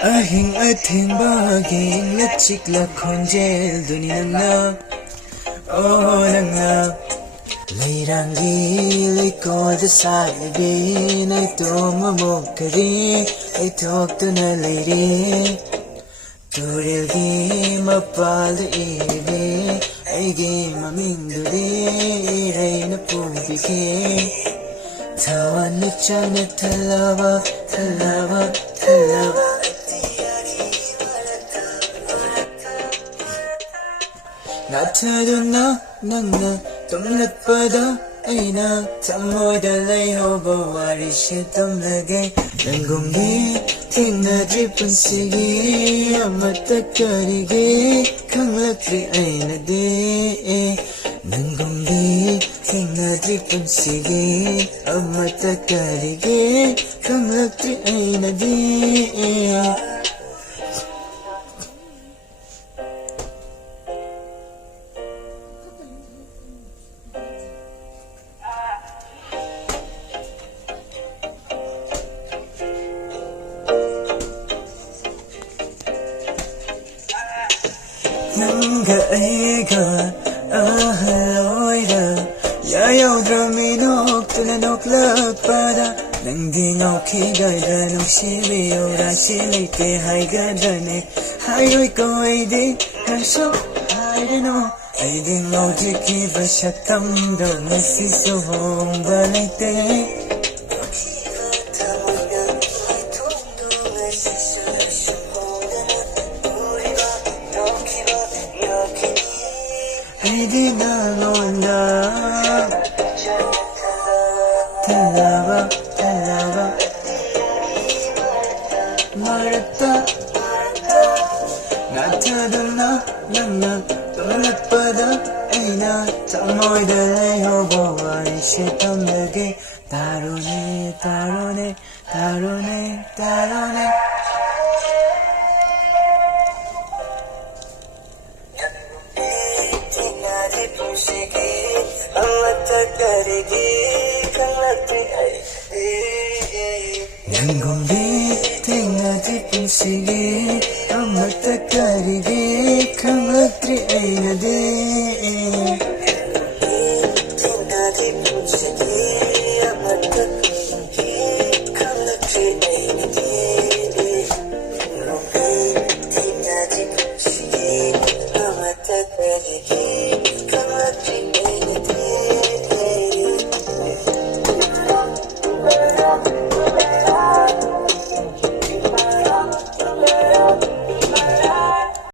Ahing ating baging Lachikla konjel Duninang Oh nang Lairangi Liko the side I tomo mokari I talk to na lady Turilgi mapal ebe I game a minduri Rain a pubiki Tawana chana talava Talava Talava Nataduna nanga tumlatpada aina tamoida lay hoba warishi tumlagay Nangumbi tinadri punsigi amata karige kanglakri aina de Nangumbi tinadri punsigi amata karige kanglakri aina de Nanga ega ahaloida Yayaudramino tulanok lakpada Nangdingaw kigada nung shiriyo Rashilite haigadane Hayoy ko ay di kasyo Haidino ay di ngawjiki basyatamdo Nasisuhong balite Di nangonda Talava, talava Marata Nataduna nana Tulatpada aina Tamoida lehobo Warishi tamlage Tarone, tarone, tarone, tarone Music